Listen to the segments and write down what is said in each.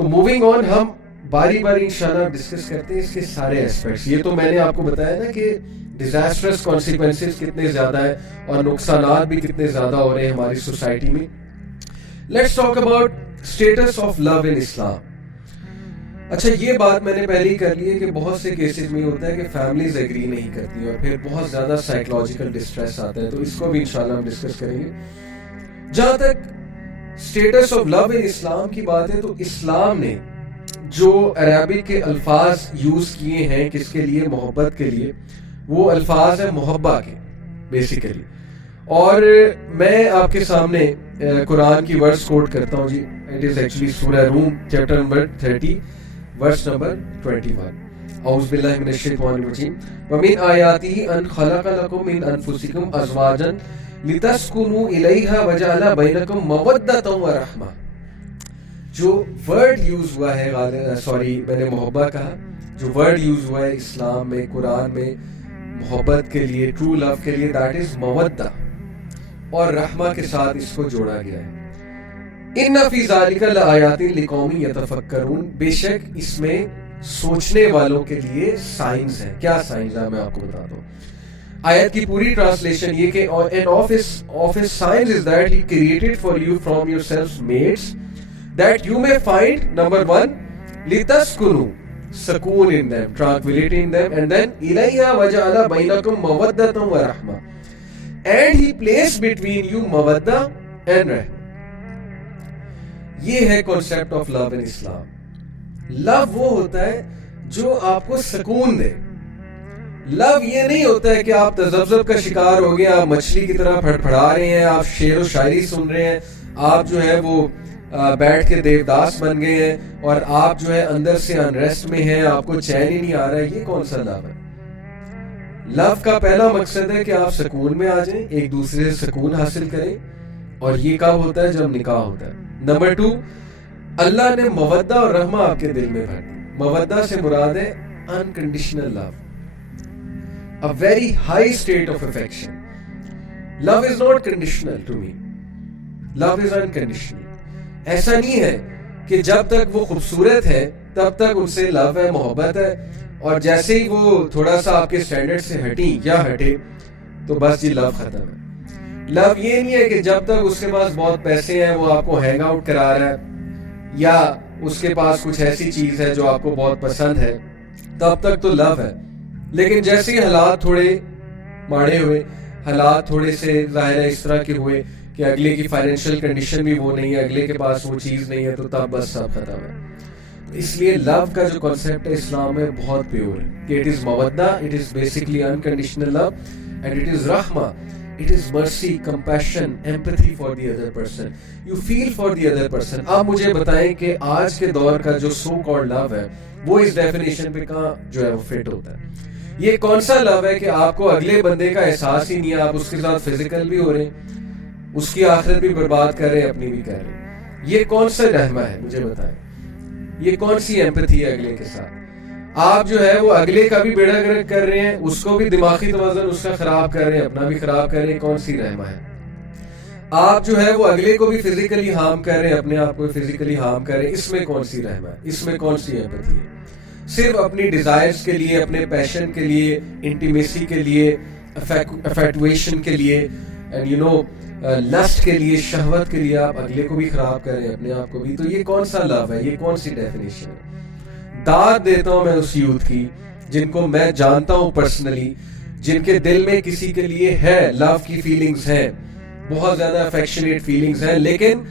تو moving on ہم باری باری انشاءاللہ ڈسکس کرتے ہیں اس کے سارے ایسپیکٹس. یہ تو میں نے آپ کو بتایا نا کہ ڈیزاسٹرس کانسیکوینسز کتنے زیادہ ہیں اور نقصانات بھی کتنے زیادہ ہو رہے ہیں ہماری سوسائٹی میں. Let's talk about status of love in Islam. اچھا یہ بات میں نے پہلے ہی کر لی ہے کہ بہت سے کیسز میں ہوتا ہے کہ فیملیز ایگری نہیں کرتی اور پھر بہت زیادہ سائیکولوجیکل ڈسٹریس آتا ہے, تو اس کو بھی انشاءاللہ ہم ڈسکس کریں گے. جہاں تک اسٹیٹس آف لو ان اسلام کی بات ہے تو اسلام نے جو عربک کے الفاظ یوز کیے ہیں کس کے لیے, محبت کے لیے, وہ الفاظ ہیں محبہ کے بیسیکلی. اور میں آپ کے سامنے قرآن کی ورس کوٹ کرتا ہوں جی. اٹ از ایکچولی سورہ روم چیپٹر نمبر 30 ورس نمبر 21. اعوذ باللہ من الشیطان الرجیم. ومن آیاتہ ان خلق لکم من انفسکم ازواجا لتسکنوا الیہا وجعل بینکم مودۃ ورحمہ. جو ورڈ یوز ہوا ہے میں نے محبہ کہا, جو ورڈ یوز ہوا ہے اسلام میں قرآن میں محبت کے لیے, ٹرو لو کے لیے, دیٹ از مودہ, اور رحمہ کے ساتھ اس کو جوڑا گیا ہے. ان فی ذالک لآیات لقوم یتفکرون. بے شک اس میں سوچنے والوں کے لیے سائنس ہے. کیا سائنس ہے میں آپ کو بتاتا ہوں. آیت کی پوری ٹرانسلیشن یہ کہ and of his science is that he created for you from yourselves mates that you may find, number 1, litaskunu, sukoon in them, tranquility in them, and then ilayha waja'ala bainakum mawaddatan wa rahma, and he placed between you mawadda and rahma. یہ ہے concept of love in Islam. love وہ ہوتا ہے جو آپ کو سکون دے. love یہ نہیں ہوتا ہے کہ آپ تذبذب کا شکار ہو گئے, آپ مچھلی کی طرح پھڑپھڑا رہے ہیں, آپ شعر و شاعری سن رہے ہیں, آپ جو ہے وہ بیٹھ کے دیوداس بن گئے ہیں اور آپ جو ہے اندر سے انریسٹ میں ہیں, آپ کو چین ہی نہیں آ رہا ہے. یہ کون سا لو ہے؟ لو کا پہلا مقصد ہے کہ آپ سکون میں آ جائیں, ایک دوسرے سے سکون حاصل کریں, اور یہ کب ہوتا ہے؟ جب نکاح ہوتا ہے. نمبر 2, اللہ نے مودہ اور رحمہ آپ کے دل میں بھر دی. مودہ سے مراد ہے unconditional love, a very high state of affection. Love is not conditional to me. Love is unconditional. ایسا نہیں ہے کہ جب تک وہ خوبصورت ہے تب تک ان سے لو ہے, محبت ہے, اور جیسے ہی وہ تھوڑا سا آپ کے سٹینڈرڈ سے ہٹیں یا ہٹے تو بس جی لو ختم ہے. لو یہ نہیں ہے کہ جب تک اس کے پاس بہت پیسے ہیں, وہ آپ کو ہینگ آؤٹ کرا رہا ہے, یا اس کے پاس کچھ ایسی چیز ہے جو آپ کو بہت پسند ہے, تب تک تو لو ہے. لیکن جیسے حالات تھوڑے ماڑے ہوئے, حالات تھوڑے سے ظاہر ہے اس طرح کے ہوئے کہ اگلے کی فائنینشیل کنڈیشن بھی وہ نہیں ہے, اگلے کے پاس وہ چیز نہیں ہے, تو تب بس سب ختم ہے. اس لیے لو کا جو کانسیپٹ ہے اسلام میں بہت پیور ہے کہ اٹ از مودہ, it is basically unconditional love, and it is رحمہ, it is mercy, compassion, empathy for the other person. You feel for the other person. آپ مجھے بتائیں کہ آج کے دور کا جو سو کالڈ لو ہے وہ اس ڈیفینیشن پہ کہاں جو ہے وہ فٹ ہوتا ہے؟ یہ کون سا لو ہے کہ آپ کو اگلے بندے کا احساس ہی نہیں ہے, آپ اس کے ساتھ فزیکل بھی ہو رہے ہیں, اس کی آخرت بھی برباد کر رہے ہیں, اپنی بھی کر رہے ہیں. یہ کون سا رحمہ ہے مجھے بتائیں؟ یہ کون سی ایمپتھی ہے اگلے کے ساتھ؟ آپ جو ہے وہ اگلے کا بھی بیڑا گرک کر رہے ہیں, اس کو بھی دماغی توازن اس کا خراب کر رہے ہیں, اپنا بھی خراب کر رہے ہیں. کون سی رحمہ ہے؟ آپ جو ہے وہ اگلے کو بھی فزیکلی ہارم کر رہے ہیں, اپنے آپ کو بھی فزیکلی ہارم کر رہے ہیں. اس میں کون سی رحمہ ہے؟ اس میں کون سی ایمپتھی ہے؟ صرف اپنی ڈیزائرز کے لیے, اپنے پیشن کے لیے, انٹیمیسی کے لیے, افیکٹویشن کے لیے, اینڈ یو نو لسٹ کے لیے, شہوت کے لیے آپ اگلے کو بھی خراب کر رہے ہیں, اپنے آپ کو بھی. تو یہ کون سا لو ہے؟ یہ کون سی ڈیفینیشن ہے؟ داد دیتا ہوں میں اس یوتھ کی جن کو میں جانتا ہوں پرسنلی, جن کے دل میں کسی کے لیے ہے لو کی فیلنگز ہیں, بہت زیادہ افیکشنیٹ فیلنگز ہیں, لیکن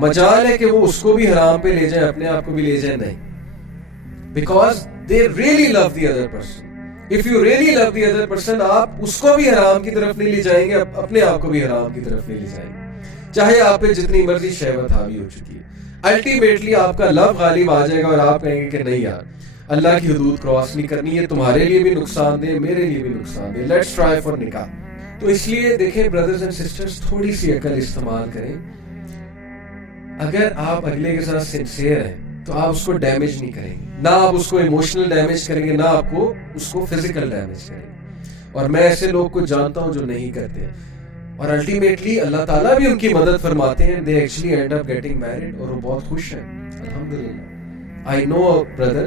مجال ہے کہ وہ اس کو بھی حرام پہ لے جائیں, اپنے آپ کو بھی لے جائیں. نہیں, because they really love the other person. If you really love the other person, آپ اس کو بھی حرام کی طرف نہیں لے جائیں گے, اپنے آپ کو بھی حرام کی طرف نہیں لے جائیں گے, چاہے آپ پہ جتنی مرضی شہوت حاوی ہو چکی ہے. الٹیمیٹلی آپ کا لو غالب آ جائے گا اور آپ کہیں گے کہ نہیں یار, اللہ کی حدود کراس نہیں کرنی ہے, تمہارے لیے بھی نقصان دہ, میرے لیے بھی نقصان دہ, لیٹس ٹرائی فار نکاح. تو اس لیے دیکھیں برادرز اینڈ سسٹرز, تھوڑی سی عقل استعمال کریں. اگر آپ اگلے کے ساتھ سنسیئر ہیں تو آپ اس کو ڈیمیج نہیں کریں گے, نہ آپ اس کو ایموشنل ڈیمیج کریں گے, نہ آپ کو اس کو فزیکل ڈیمیج کریں گے. اور میں ایسے لوگ کو جانتا ہوں جو نہیں کرتے, اور الٹیمیٹلی اللہ تعالیٰ بھی ان کی مدد فرماتے ہیں. They actually and up getting married, اور وہ بہت خوش ہیں الحمدللہ. I know a brother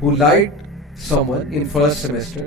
who liked someone in first semester,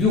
you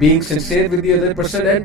being sincere with the other person, and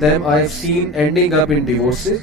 them I have seen ending up in divorces